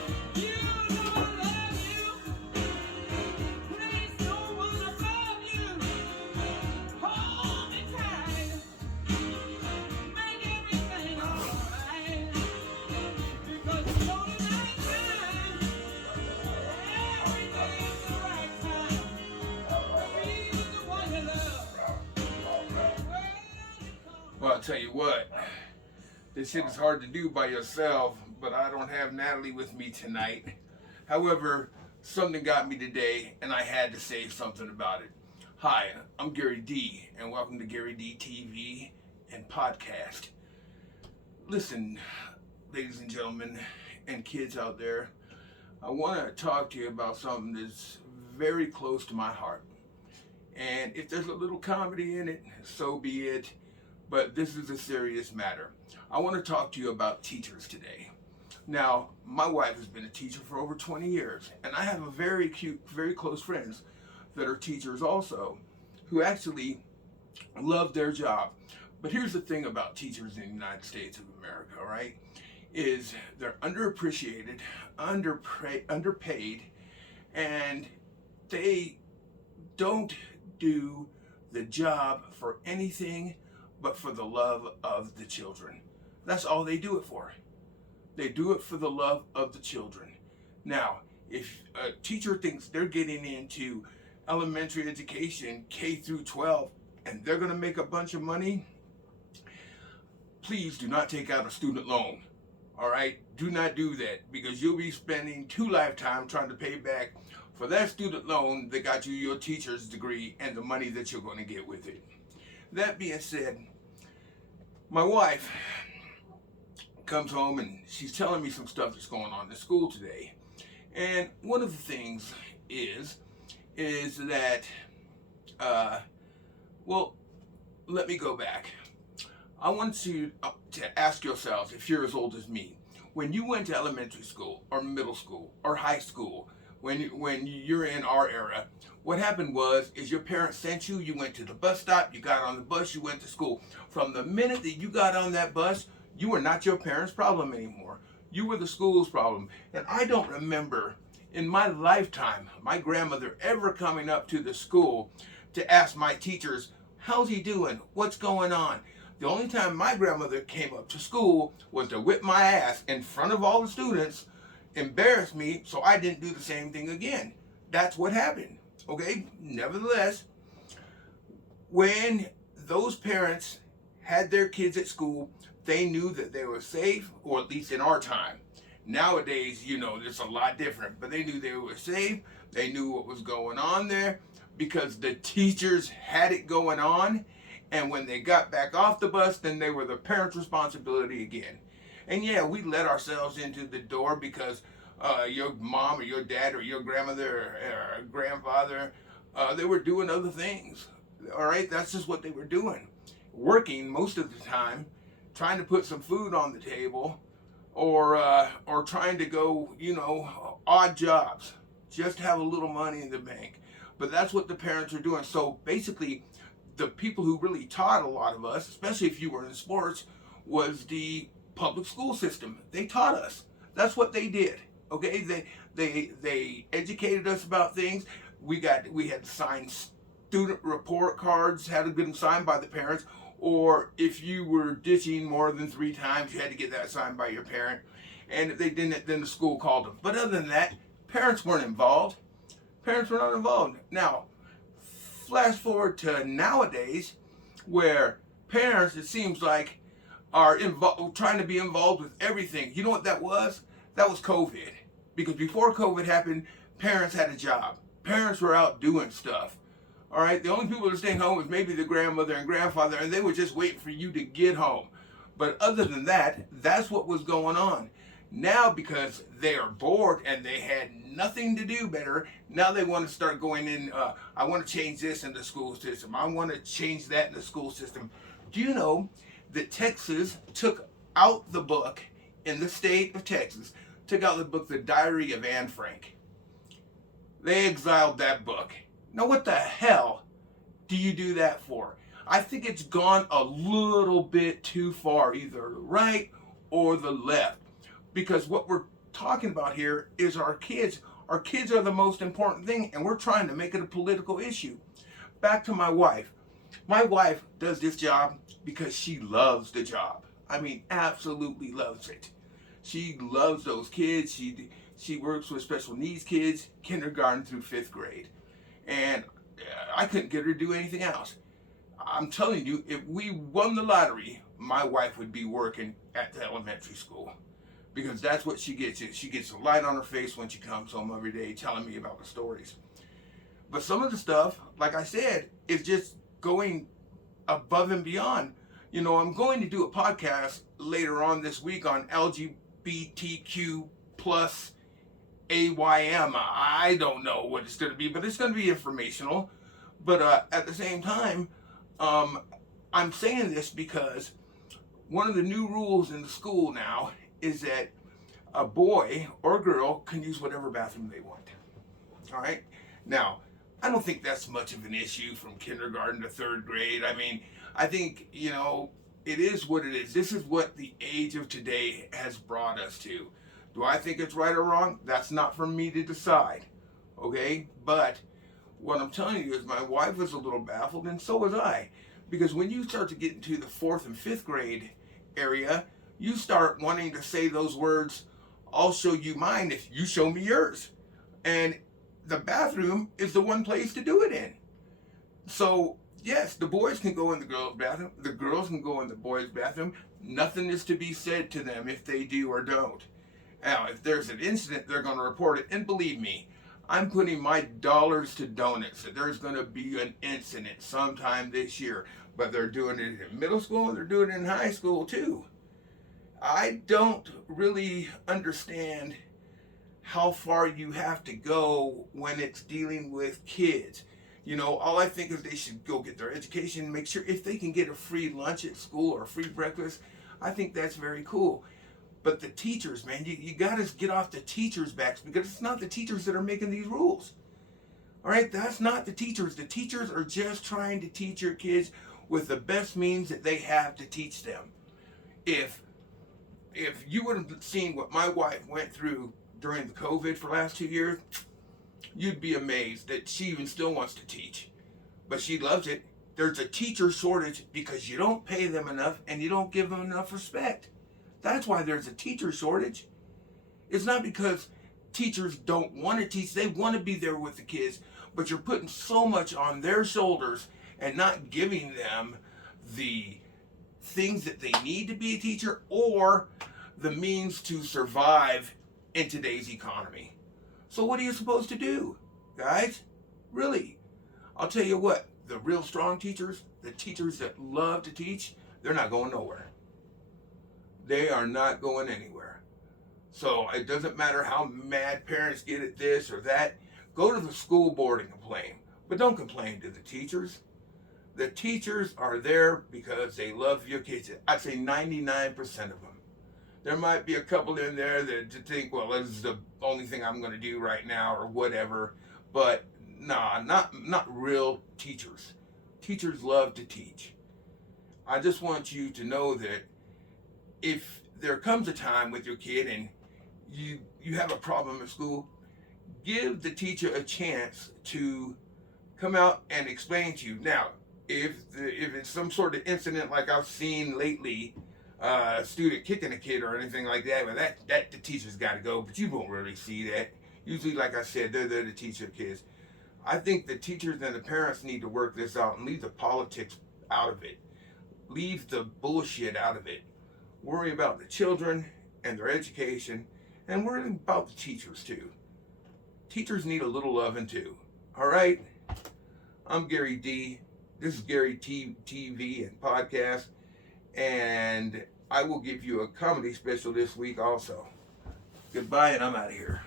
You know I love you. Place no one above you. Hold me tight. Make everything alright. Because it's only right time. Everything's the right time. Be with the one you love. Well, I'll tell you what, this shit is hard to do by yourself, but I don't have Natalie with me tonight. However, something got me today, and I had to say something about it. Hi, I'm Gary D, and welcome to Gary D TV and podcast. Listen, ladies and gentlemen, and kids out there, I want to talk to you about something that's very close to my heart. And if there's a little comedy in it, so be it. But this is a serious matter. I want to talk to you about teachers today. Now, my wife has been a teacher for over 20 years, and I have a very cute, very close friends that are teachers also, who actually love their job. But here's the thing about teachers in the United States of America, right? Is they're underappreciated, underpaid, and they don't do the job for anything but for the love of the children. That's all they do it for. They do it for the love of the children. Now, if a teacher thinks they're getting into elementary education, K through 12, and they're going to make a bunch of money, please do not take out a student loan. All right? Do not do that, because you'll be spending 2 lifetimes trying to pay back for that student loan that got you your teacher's degree and the money that you're going to get with it. That being said, my wife comes home and she's telling me some stuff that's going on in school today. And one of the things is that, well, let me go back. I want you to ask yourselves, if you're as old as me, when you went to elementary school or middle school or high school, when you're in our era, what happened is your parents sent you, you went to the bus stop, you got on the bus, you went to school. From the minute that you got on that bus, you were not your parents' problem anymore. You were the school's problem. And I don't remember in my lifetime my grandmother ever coming up to the school to ask my teachers, how's he doing? What's going on? The only time my grandmother came up to school was to whip my ass in front of all the students, embarrass me so I didn't do the same thing again. That's what happened. Okay? Nevertheless, when those parents had their kids at school, they knew that they were safe, or at least in our time. Nowadays, it's a lot different, but they knew they were safe. They knew what was going on there because the teachers had it going on. And when they got back off the bus, then they were the parents' responsibility again. And yeah, we let ourselves into the door because your mom or your dad or your grandmother or grandfather, they were doing other things. All right, that's just what they were doing. Working most of the time, trying to put some food on the table, or trying to go, odd jobs, just to have a little money in the bank. But that's what the parents are doing. So basically, the people who really taught a lot of us, especially if you were in sports, was the public school system. They taught us. That's what they did. Okay, they educated us about things. We had to sign student report cards, had to get them signed by the parents. Or if you were ditching more than 3 times, you had to get that signed by your parent. And if they didn't, then the school called them. But other than that, parents weren't involved. Parents were not involved. Now, flash forward to nowadays, where parents, it seems like, are trying to be involved with everything. You know what that was? That was COVID. Because before COVID happened, parents had a job. Parents were out doing stuff. All right, the only people that were staying home was maybe the grandmother and grandfather, and they were just waiting for you to get home. But other than that, that's what was going on. Now, because they are bored and they had nothing to do better, now they want to start going in, I want to change this in the school system. I want to change that in the school system. Do you know that Texas took out the book, in the state of Texas, took out the book, The Diary of Anne Frank? They exiled that book. Now, what the hell do you do that for? I think it's gone a little bit too far, either the right or the left. Because what we're talking about here is our kids. Our kids are the most important thing, and we're trying to make it a political issue. Back to my wife. My wife does this job because she loves the job. I mean, absolutely loves it. She loves those kids. She works with special needs kids, kindergarten through 5th grade. And I couldn't get her to do anything else. I'm telling you, if we won the lottery, my wife would be working at the elementary school, because that's what she gets. She gets a light on her face when she comes home every day telling me about the stories. But some of the stuff, like I said, is just going above and beyond. You know, I'm going to do a podcast later on this week on LGBTQ plus AYM. I don't know what it's going to be, but it's going to be informational. But at the same time, I'm saying this because one of the new rules in the school now is that a boy or girl can use whatever bathroom they want. All right? Now, I don't think that's much of an issue from kindergarten to 3rd grade. I mean, I think, you know, it is what it is. This is what the age of today has brought us to. Do I think it's right or wrong? That's not for me to decide. Okay? But what I'm telling you is my wife was a little baffled, and so was I. Because when you start to get into the 4th and 5th grade area, you start wanting to say those words, I'll show you mine if you show me yours. And the bathroom is the one place to do it in. So, yes, the boys can go in the girls' bathroom. The girls can go in the boys' bathroom. Nothing is to be said to them if they do or don't. Now, if there's an incident, they're going to report it. And believe me, I'm putting my dollars to donuts that there's going to be an incident sometime this year. But they're doing it in middle school and they're doing it in high school too. I don't really understand how far you have to go when it's dealing with kids. You know, all I think is they should go get their education, make sure if they can get a free lunch at school or a free breakfast, I think that's very cool. But the teachers, man, you got to get off the teachers' backs, because it's not the teachers that are making these rules. All right, that's not the teachers. The teachers are just trying to teach your kids with the best means that they have to teach them. If you would have seen what my wife went through during the COVID for the last 2 years, you'd be amazed that she even still wants to teach. But she loves it. There's a teacher shortage because you don't pay them enough and you don't give them enough respect. That's why there's a teacher shortage. It's not because teachers don't want to teach. They want to be there with the kids, but you're putting so much on their shoulders and not giving them the things that they need to be a teacher or the means to survive in today's economy. So what are you supposed to do, guys? Really? I'll tell you what, the real strong teachers, the teachers that love to teach, they're not going nowhere. They are not going anywhere. So it doesn't matter how mad parents get at this or that. Go to the school board and complain. But don't complain to the teachers. The teachers are there because they love your kids. I'd say 99% of them. There might be a couple in there that think, well, this is the only thing I'm going to do right now or whatever. But nah, not real teachers. Teachers love to teach. I just want you to know that if there comes a time with your kid and you have a problem at school, give the teacher a chance to come out and explain to you. Now, if it's some sort of incident like I've seen lately, a student kicking a kid or anything like that, well, that the teacher's got to go, but you won't really see that. Usually, like I said, they're there to teach your kids. I think the teachers and the parents need to work this out and leave the politics out of it. Leave the bullshit out of it. Worry about the children and their education, and worry about the teachers too. Teachers need a little loving too. All right? I'm Gary D. This is Gary TV and podcast, and I will give you a comedy special this week also. Goodbye, and I'm out of here.